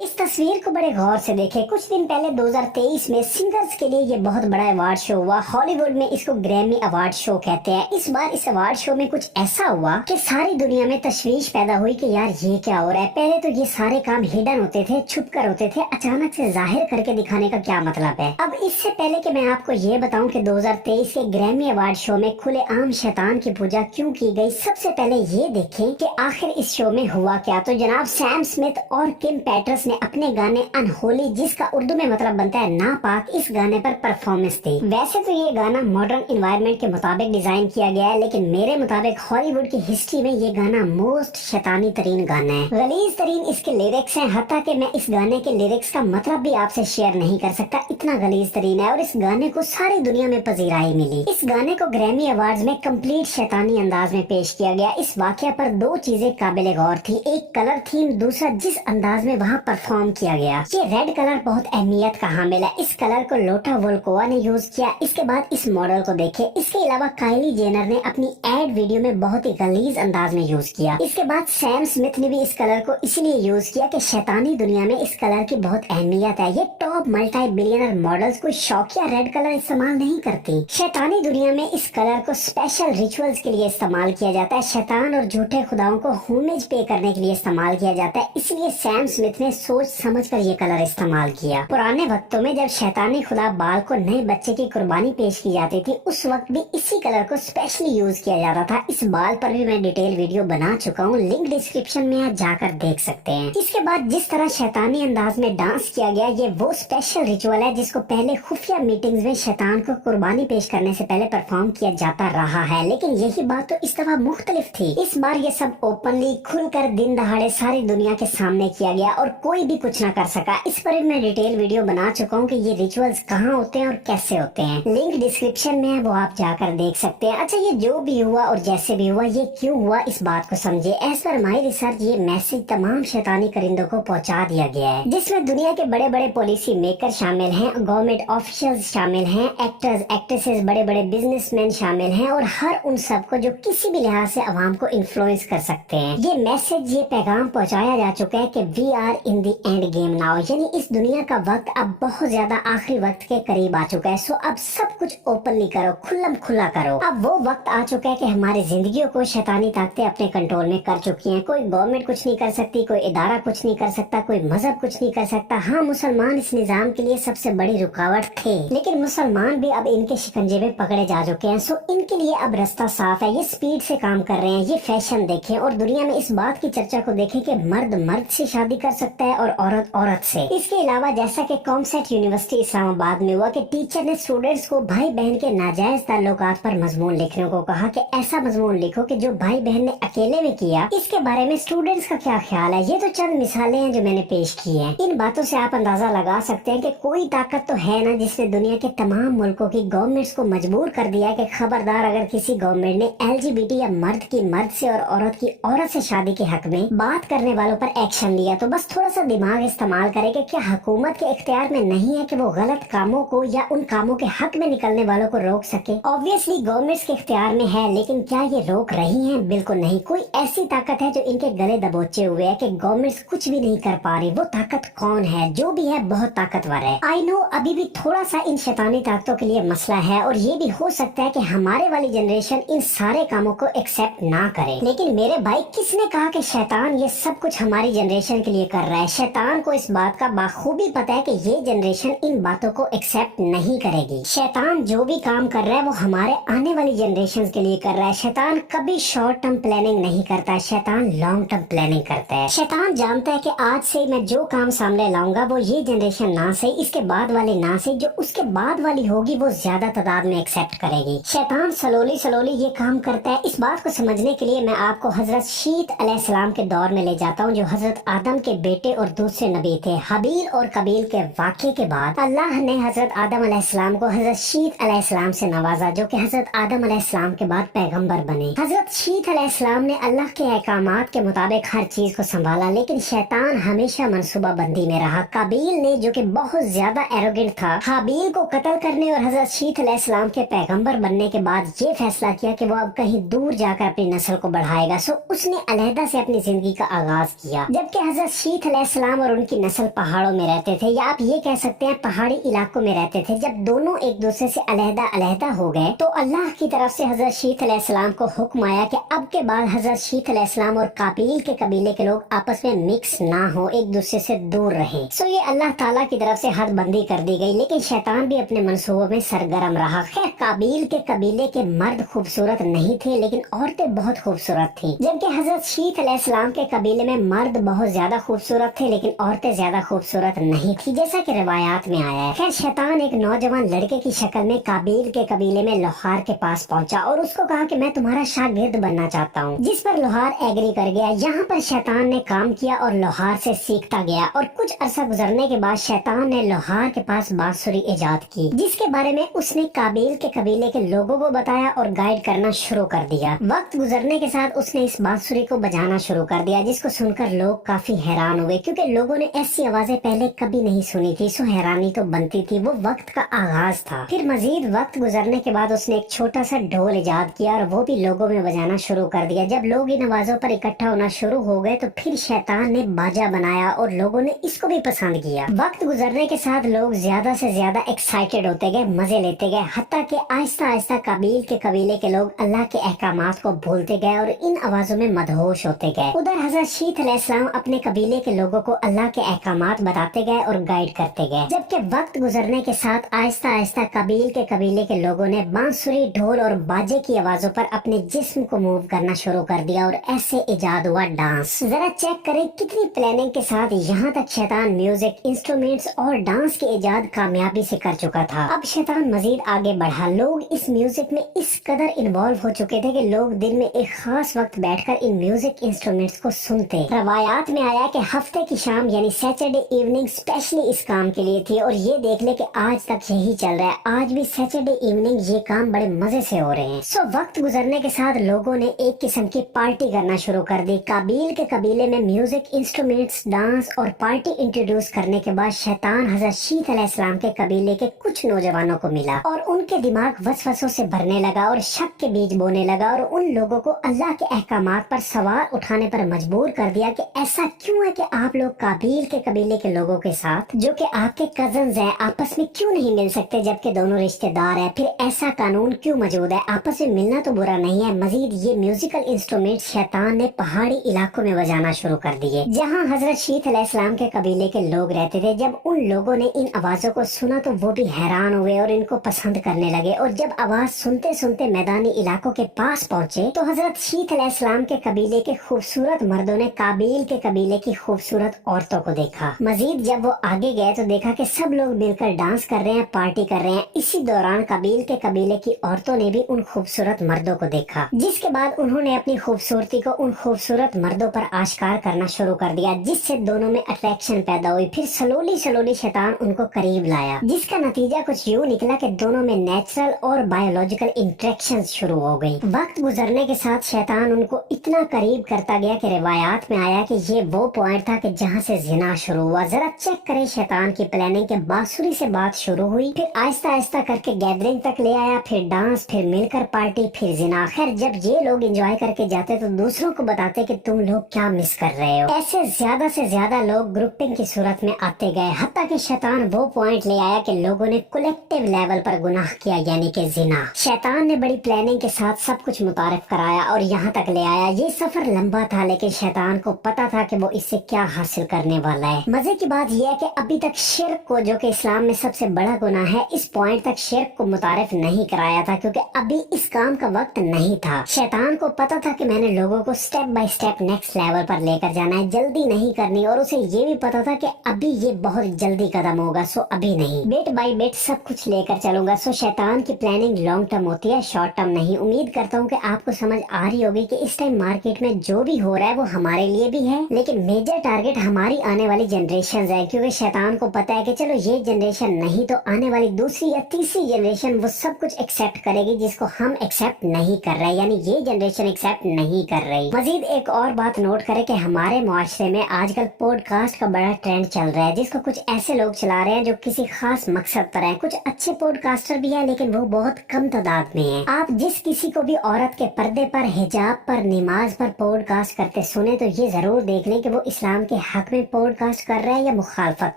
इस तस्वीर को बड़े गौर से देखें। कुछ दिन पहले 2023 में सिंगर्स के लिए ये बहुत बड़ा अवार्ड शो हुआ। हॉलीवुड में इसको ग्रैमी अवार्ड शो कहते हैं। इस बार इस अवार्ड शो में कुछ ऐसा हुआ कि सारी दुनिया में तशवीश पैदा हुई कि यार ये क्या हो रहा है। पहले तो ये सारे काम हिडन होते थे, छुप कर होते थे, अचानक से जाहिर करके दिखाने का क्या मतलब है। अब इससे पहले कि मैं आपको ये बताऊं कि 2023 के ग्रैमी अवार्ड शो में खुलेआम शैतान की पूजा क्यों की गई, सबसे पहले ये देखें कि आखिर इस शो में हुआ क्या। तो जनाब सैम स्मिथ और किम पेटर्स ने अपने गाने अनहोली, जिसका उर्दू में मतलब बनता है नापाक, इस गाने पर परफॉर्मेंस दी। वैसे तो ये गाना मॉडर्न एनवायरनमेंट के मुताबिक डिजाइन किया गया है, लेकिन मेरे मुताबिक हॉलीवुड की हिस्ट्री में ये गाना मोस्ट शैतानी तरीन गाना है। गलीज तरीन इसके लिरिक्स हैं, हत्ता कि मैं इस गाने के लिरिक्स का मतलब भी आपसे शेयर नहीं कर सकता, इतना गलीज तरीन है। और इस गाने को सारी दुनिया में पजीराई मिली। इस गाने को ग्रैमी अवार्ड्स में कंप्लीट शैतानी अंदाज में पेश किया गया। इस वाकया पर दो चीजें काबिल गौर थी, एक कलर थीम, दूसरा जिस अंदाज में वहाँ परफॉर्म किया गया। ये रेड कलर बहुत अहमियत का हामिल है। इस कलर को लोटा वोल्कोवा ने यूज किया। इसके बाद इस मॉडल को देखे। इसके अलावा काइली जेनर ने अपनी एड वीडियो में बहुत ही गलीज अंदाज में यूज किया। इसके बाद सैम स्मिथ ने भी इस कलर को इसलिए यूज किया कि शैतानी दुनिया में इस कलर की बहुत अहमियत है। ये टॉप मल्टी बिलियनर मॉडल्स कोई शौकिया रेड कलर इस्तेमाल नहीं करती। शैतानी दुनिया में इस कलर को स्पेशल रिचुअल्स के लिए इस्तेमाल किया जाता है। शैतान और झूठे खुदाओं को होमेज पे करने के लिए इस्तेमाल किया जाता है। इसलिए सैम स्मिथ ने सोच समझ कर ये कलर इस्तेमाल किया। पुराने वक्तों में जब शैतानी खुदा बाल को नए बच्चे की कुर्बानी पेश की जाती थी, उस वक्त भी इसी कलर को स्पेशली यूज किया जाता था। इस बाल पर भी मैं डिटेल वीडियो बना चुका हूँ, लिंक डिस्क्रिप्शन में आप जाकर देख सकते हैं। इसके बाद जिस तरह शैतानी अंदाज में डांस किया गया, ये वो स्पेशल रिचुअल है जिसको पहले खुफिया मीटिंग्स में शैतान को कुर्बानी पेश करने से पहले परफॉर्म किया जाता रहा है, लेकिन यही बात तो इस दफा मुख्तलिफ थी। इस बार ये सब ओपनली खुलकर दिन दहाड़े सारी दुनिया के सामने किया गया और कोई भी कुछ न कर सका। इस पर मैं डिटेल वीडियो बना चुका हूँ कि ये रिचुअल्स कहाँ होते हैं और कैसे होते हैं, लिंक डिस्क्रिप्शन में है, वो आप जाकर देख सकते हैं। अच्छा, ये जो भी हुआ और जैसे भी हुआ, ये क्यों हुआ, इस बात को समझे। एज पर माई रिसर्च ये मैसेज तमाम शैतानी करिंदों को पहुँचा दिया गया है, जिसमें दुनिया के बड़े बड़े पॉलिसी मेकर शामिल हैं, गवर्नमेंट ऑफिशियल्स शामिल हैं, एक्टर्स एक्ट्रेसेस, बड़े बड़े बिजनेसमैन शामिल हैं और हर उन सबको जो किसी भी लिहाज से अवाम को इन्फ्लुएंस कर सकते हैं। ये मैसेज, ये पैगाम पहुँचाया जा चुका है कि we are in the end game now, यानी इस दुनिया का वक्त अब बहुत ज्यादा आखिरी वक्त के करीब आ चुका है। सो अब सब कुछ ओपनली करो, खुल्लम खुला करो। अब वो वक्त आ चुका है कि हमारी जिंदगियों को शैतानी ताकतें अपने कंट्रोल में कर चुकी हैं। कोई गवर्नमेंट कुछ नहीं कर सकती, कोई इदारा कुछ नहीं कर सकता, कोई मजहब कुछ नहीं कर सकता। हाँ, मुसलमान इस निजाम के लिए सबसे बड़ी रुकावट थे, लेकिन मुसलमान भी अब इनके शिकंजे में पकड़े जा चुके हैं। सो इनके लिए अब रास्ता साफ है। ये स्पीड से काम कर रहे हैं। ये फैशन देखें और दुनिया में इस बात की चर्चा को देखें कि मर्द मर्द से शादी कर सकता है और औरत औरत से। इसके अलावा जैसा कि कॉमसेट यूनिवर्सिटी इस्लामाबाद में हुआ कि टीचर ने स्टूडेंट्स को भाई बहन के नाजायज ताल्लुकात पर मजमून लिखने को कहा कि ऐसा मजमून लिखो कि जो भाई बहन ने अकेले में किया, इसके बारे में स्टूडेंट्स का क्या ख्याल है। ये तो चंद मिसालें हैं जो मैंने पेश की हैं। इन बातों से आप अंदाजा लगा सकते हैं कि कोई ताकत तो है ना जिसने दुनिया के तमाम मुल्कों की गवर्नमेंट्स को मजबूर कर दिया है कि खबरदार, अगर किसी गवर्नमेंट ने LGBT या मर्द की मर्द से और औरत की औरत से शादी के हक में बात करने वालों पर एक्शन लिया, तो बस थोड़ा सा दिमाग इस्तेमाल करे कि क्या हुकूमत के इख्तियार में नहीं है कि वो गलत कामों को या उन कामों के हक में निकलने वालों को रोक सके। ऑब्वियसली गवर्नमेंट्स के इख्तियार में है, लेकिन क्या ये रोक रही हैं? बिल्कुल नहीं। कोई ऐसी ताकत है जो इनके गले दबोचे हुए है कि गवर्नमेंट्स कुछ भी नहीं कर पा रही। वो ताकत कौन है? जो भी है बहुत ताकतवर है। आई नो अभी भी थोड़ा सा इन शैतानी ताकतों के लिए मसला है और ये भी हो सकता है कि हमारे वाली जनरेशन इन सारे कामों को एक्सेप्ट ना करे, लेकिन मेरे भाई किसने कहा कि शैतान ये सब कुछ हमारी जनरेशन के लिए कर रहा है? शैतान को इस बात का बाखूबी पता है कि ये जनरेशन इन बातों को एक्सेप्ट नहीं करेगी। शैतान जो भी काम कर रहा है वो हमारे आने वाली जनरेशन के लिए कर रहा है। शैतान कभी शॉर्ट टर्म प्लानिंग नहीं करता है, शैतान लॉन्ग टर्म प्लानिंग करता है। शैतान जानता है कि आज से मैं जो काम सामने लाऊंगा वो ये जनरेशन ना सही, इसके बाद वाली ना सही, जो उसके बाद वाली होगी वो ज्यादा तादाद में एक्सेप्ट करेगी। शैतान स्लोली स्लोली ये काम करता है। इस बात को समझने के लिए मैं आपको हजरत शीत अलैहिस्सलाम के दौर में ले जाता हूँ, जो हजरत आदम के बेटे और दूसरे नबी थे। हबील और कबील के वाक़े के बाद अल्लाह ने हजरत आदम अलैहिस्सलाम को हजरत शीत अलैहिस्सलाम से नवाजा, जो कि हजरत आदम अलैहिस्सलाम के बाद पैगंबर बने। हजरत शीत अलैहिस्सलाम ने अल्लाह के अहकामात के मुताबिक हर चीज को संभाला, लेकिन शैतान हमेशा मनसूबा बंदी में रहा। कबील ने, जो कि बहुत ज्यादा एरोगेंट था, हाबील को कत्ल करने और हजरत शीत अलैहिस्सलाम के पैगंबर बनने के बाद ये फैसला किया कि वो अब कहीं दूर जाकर अपनी नस्ल को बढ़ाएगा। सो उसने अलहदा से अपनी जिंदगी का आगाज किया, जबकि हजरत शीत अलैहिस्सलाम और उनकी नस्ल पहाड़ों में रहते थे, या आप ये कह सकते हैं पहाड़ी इलाकों में रहते थे। जब दोनों एक दूसरे से अलहदा अलहदा हो गए तो अल्लाह की तरफ से हजरत शीत अलैहिस्सलाम को हुक्म आया कि अब के बाद हजरत शीत अलैहिस्सलाम और काबील के कबीले के लोग आपस में मिक्स ना हो, एक दूसरे से दूर रहें। सो ये अल्लाह ताला की तरफ से हद बंदी कर दी गई, लेकिन शैतान भी अपने मंसूबों में सरगर्म रहा। खैर, काबील के कबीले के मर्द खूबसूरत नहीं थे, लेकिन औरतें बहुत खूबसूरत थी, जबकि हजरत शीत अलैहिस्सलाम के कबीले में मर्द बहुत ज्यादा खूबसूरत थे, लेकिन औरतें ज्यादा खूबसूरत नहीं थी, जैसा कि रिवायात में आया है। खैर, शैतान एक नौजवान लड़के की शक्ल में काबील के कबीले में लोहार के पास पहुंचा और उसको कहा कि मैं तुम्हारा शागिर्द बनना चाहता हूँ, जिस पर लोहार एग्री कर गया। यहाँ पर शैतान ने काम किया और लोहार से सीखता गया, और कुछ अरसा गुजरने के बाद शैतान ने लोहार के पास बांसुरी इजाद की, जिसके बारे में उसने काबील के कबीले के लोगों को बताया और गाइड करना शुरू कर दिया। वक्त गुजरने के साथ उसने इस बांसुरी को बजाना शुरू कर दिया, जिसको सुनकर लोग काफी हैरान हुए, क्योंकि लोगों ने ऐसी आवाजें पहले कभी नहीं सुनी थी। सो हैरानी तो बनती थी, वो वक्त का आगाज था। फिर मजीद वक्त गुजरने के बाद उसने एक छोटा सा ढोल इजाद किया और वो भी लोगों में बजाना शुरू कर दिया। जब लोग इन आवाजों पर इकट्ठा होना शुरू हो गए तो फिर शैतान ने बाजा बनाया और लोगों ने इसको भी पसंद किया। वक्त गुजरने के साथ लोग ज्यादा से ज्यादा एक्साइटेड होते गए, मजे लेते गए, हत्ता कि आहिस्ता आहिस्ता काबील के कबीले के लोग अल्लाह के अहकामात को भूलते गए और इन आवाजों में मदहोश होते गए। उधर हजरत शीत अलैहिस्सलाम अपने कबीले के लोगों को अल्लाह के अहकामात बताते गए और गाइड करते गए। जबकि वक्त गुजरने के साथ आहिस्ता आहिस्ता काबील के कबीले के लोगों ने बांसुरी, ढोल और बाजे की आवाजों पर अपने जिस्म को मूव करना शुरू कर दिया और ऐसे इजाद हुआ डांस। जरा चेक करें कितनी प्लानिंग के साथ यहाँ तक शैतान म्यूजिक, इंस्ट्रूमेंट्स और डांस की इजाद कामयाबी से कर चुका था। अब शैतान मजीद आगे बढ़ा। लोग इस म्यूजिक में इस कदर इन्वॉल्व हो चुके थे कि लोग दिन में एक खास वक्त बैठकर इन म्यूजिक इंस्ट्रूमेंट्स को सुनते। रवायात में आया कि हफ्ते की शाम यानी सैटरडे इवनिंग स्पेशली इस काम के लिए थी, और ये देख ले कि आज तक यही चल रहा है। आज भी सैटरडे इवनिंग ये काम बड़े मजे से हो रहे हैं। सो वक्त गुजरने के साथ लोगों ने एक किस्म की पार्टी करना शुरू कर दी। काबील के कबीले में म्यूजिक, इंस्ट्रूमेंट्स, डांस और पार्टी इंट्रोड्यूस करने के बाद शैतान हजरत शीत अलैहिस्सलाम के कबीले के कुछ नौजवानों को मिला और उनके दिमाग वसवसों से भरने लगा और शक के बीज बोने लगा और उन लोगों को अल्लाह के अहकामात पर सवाल उठाने पर मजबूर कर दिया कि ऐसा क्यों है कि आप लोग काबील के कबीले के लोगों के साथ, जो कि आपके कजन्स हैं, आपस में क्यों नहीं मिल सकते जबकि दोनों रिश्तेदार हैं? फिर ऐसा कानून क्यों मौजूद है? आपस में मिलना तो बुरा नहीं है। मजीद ये म्यूजिकल इंस्ट्रूमेंट शैतान ने पहाड़ी इलाकों में बजाना शुरू कर दिए, जहाँ हजरत शीत अलैहिस्सलाम के कबीले के लोग रहते थे। जब उन लोगों ने इन आवाजों को सुना तो वो भी हैरान हुए और इनको पसंद करने लगे, और जब आवाज सुनते सुनते मैदानी इलाकों के पास पहुँचे तो हजरत शीत अलैहिस्सलाम के कबीले के खूबसूरत मर्दों ने काबील के कबीले की खूबसूरत औरतों को देखा। मजीद जब वो आगे गए तो देखा कि सब लोग मिलकर डांस कर रहे हैं, पार्टी कर रहे हैं। इसी दौरान काबील के कबीले की औरतों ने भी उन खूबसूरत मर्दों को देखा, जिसके बाद उन्होंने अपनी खूबसूरती को उन खूबसूरत मर्दों पर आश्कार करना शुरू कर दिया, जिससे दोनों में अट्रैक्शन पैदा हुई। फिर स्लोली स्लोली शैतान उनको करीब लाया, जिसका नतीजा कुछ यूँ निकला कि दोनों में नेचुरल और बायोलॉजिकल इंटरेक्शन शुरू हो गई। वक्त गुजरने के साथ शैतान उनको इतना करीब करता गया कि रिवायात में आया कि ये वो पॉइंट था कि जहाँ से जिना शुरू हुआ। जरा चेक करें शैतान की प्लानिंग के बांसुरी से बात शुरू हुई, फिर आहिस्ता आहिस्ता करके गैदरिंग तक ले आया, फिर डांस, फिर मिलकर पार्टी, फिर जिना। खैर, जब ये लोग एंजॉय करके जाते तो दूसरों को बताते कि तुम लोग क्या मिस कर रहे हो। ऐसे ज्यादा से ज्यादा लोग ग्रुपिंग की सूरत में आते गए, हत्ता कि शैतान वो पॉइंट ले आया कि लोगों ने कलेक्टिव लेवल पर गुनाह किया, यानी कि जिना। शैतान ने बड़ी प्लानिंग के साथ सब कुछ मुतारिफ कराया और यहाँ तक ले आया। ये सफर लंबा था, लेकिन शैतान को पता था कि वो इससे क्या हासिल करने वाला है। मजे की बात यह है कि अभी तक शिर्क को, जो कि इस्लाम में सबसे बड़ा गुनाह है, इस पॉइंट तक शिर्क को मुतारिफ नहीं कराया था, क्योंकि अभी इस काम का वक्त नहीं था। शैतान को पता था कि मैंने लोगों को step by step next level पर लेकर जाना है, जल्दी नहीं करनी, और उसे ये भी पता था कि अभी ये बहुत जल्दी कदम होगा, सो अभी नहीं, बेट बाय बेट सब कुछ लेकर चलूंगा। सो शैतान की प्लानिंग लॉन्ग टर्म होती है, शॉर्ट टर्म नहीं। उम्मीद करता हूँ कि आपको समझ आ रही होगी कि इस टाइम मार्केट में जो भी हो रहा है वो हमारे लिए भी है, लेकिन मेजर टारगेट हमारी आने वाली जनरेशन है, क्योंकि शैतान को पता है कि चलो ये जनरेशन नहीं तो आने वाली दूसरी या तीसरी जनरेशन वो सब कुछ एक्सेप्ट करेगी जिसको हम एक्सेप्ट नहीं कर रहे, यानी ये जनरेशन एक्सेप्ट नहीं कर रही। मजीद एक और बात नोट करें कि हमारे मुआशरे में आजकल पॉडकास्ट का बड़ा ट्रेंड चल रहा है, जिसको कुछ ऐसे लोग चला रहे हैं जो किसी खास मकसद पर है। कुछ अच्छे पॉडकास्टर भी है, लेकिन वो बहुत कम तादाद में है। आप जिस किसी को भी औरत के पर्दे पर, हिजाब पर, नमाज पर पॉडकास्ट करते सुने तो ये जरूर देख लें कि वो इस्लाम के हक में पॉडकास्ट कर रहा है या मुखालफत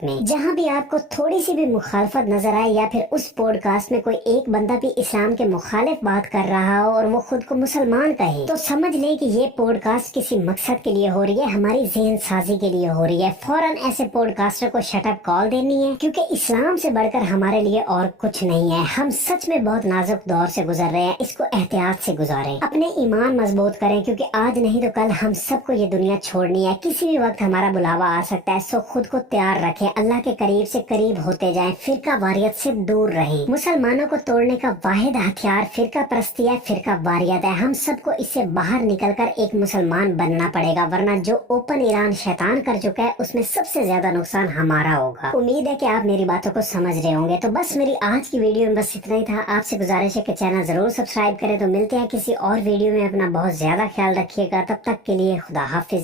में। जहाँ भी आपको थोड़ी सी भी मुखालफत नजर आए या फिर उस पॉडकास्ट में कोई एक बंदा भी इस्लाम के मुखालिफ बात कर रहा हो और वो खुद को मुसलमान कहे, तो समझ ले कि ये पॉडकास्ट किसी मकसद के लिए हो रही है, हमारी ज़हन साजी के लिए हो रही है। फौरन ऐसे पॉडकास्टर को शटअप कॉल देनी है, क्योंकि इस्लाम से बढ़कर हमारे लिए और कुछ नहीं है। हम सच में बहुत नाजुक दौर से गुजर रहे हैं, इसको एहतियात से गुजारें, अपने ईमान मजबूत करें, क्योंकि आज नहीं तो कल हम सबको ये दुनिया छोड़नी है। किसी भी वक्त हमारा बुलावा आ सकता है। सो खुद को तैयार रखें, अल्लाह के करीब से करीब होते जाएं, फिरका वारियत से दूर रहें। मुसलमानों को तोड़ने का वाहिद हथियार फिरका परस्ती है, फिरका वारियत है। हम सबको इससे बाहर निकलकर एक मुसलमान बनना पड़ेगा, वरना जो ओपन ईरान शैतान कर चुका है उसमें सबसे ज्यादा नुकसान हमारा होगा। उम्मीद है कि आप मेरी बातों को समझ रहे होंगे। तो बस मेरी आज की वीडियो में बस इतना ही था। आपसे गुजारिश है कि चैनल जरूर सब्सक्राइब करें। तो मिलते हैं किसी और वीडियो में। अपना बहुत ज्यादा ख्याल रखिएगा। तब तक के लिए खुदा हाफिज।